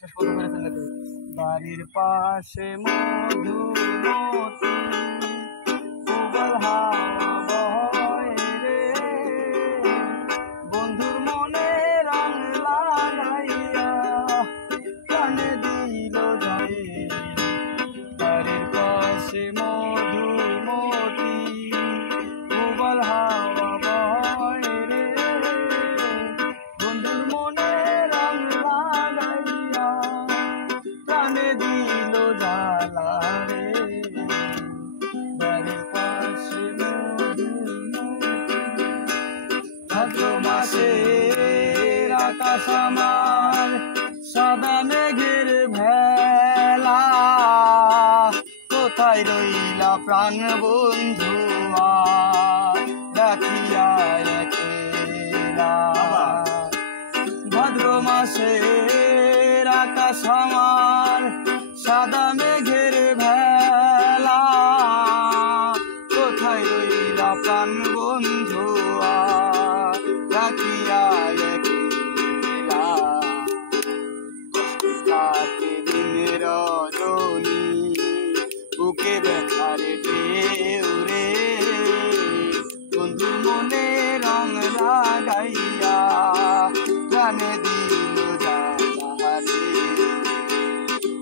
শেষ পর্যন্ত করেছেন নাকি? বাড়ির পাশে মধুমতি উগল হাওয়া বয় রে, বন্ধুর মনে রং লাগাইয়া প্রাণে দিল যায়। বাড়ির পাশে মধুমতি উগল হাওয়া বয় রে, বন্ধুর মনে রং লাগাইয়া প্রাণে দিল জ্বালা রে। বাড়ির পাশে ভাদ্র মাসের আকাশ আমার সাদা মেঘের ভেলা, কোথায় রইলা প্রাণ বন্ধু রাখিয়া একেলা। ভাদ্র মাসের আকাশ আমার সাদা মেঘের ভেলা, কোথায় রইলা প্রাণ বন্ধু রাখিয়া একেলা। কাটে দিন রজনী বুকে ব্যথার ঢেউ রে, বন্ধুর মনে রং লাগাইয়া প্রাণে দিল জ্বালা রে।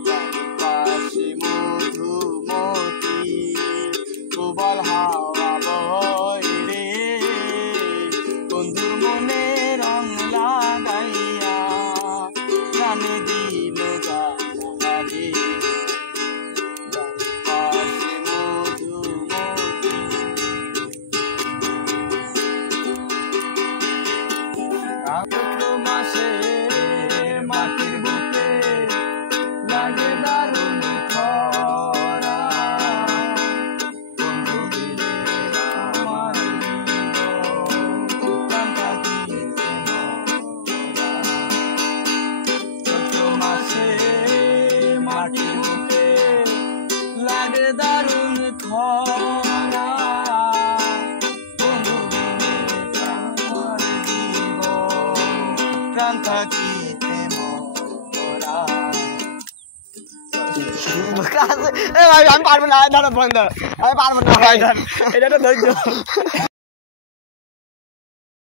বাড়ির পাশে মধুমতি উগল হাওয়া বয় রে, বন্ধুর মনে রং লাগাইয়া প্রাণে দিল জ্বালা রে। বাড়ির পাশে মধুমতি চৈত্র মাসে মাটির বুকে লাগে দারুণ খরা, বন্ধু দিলে আমার প্রাণ থাকিতে মরা। চৈত্র মাসে মাটির বুকে লাগে দারুণ খরা, বন্ধু দিলে আমার প্রাণ থাকিতে মরা। আমি পারবো না, দাঁড়া বন্ধ, আমি পারবো না ভাই, এটা তো ধৈর্য।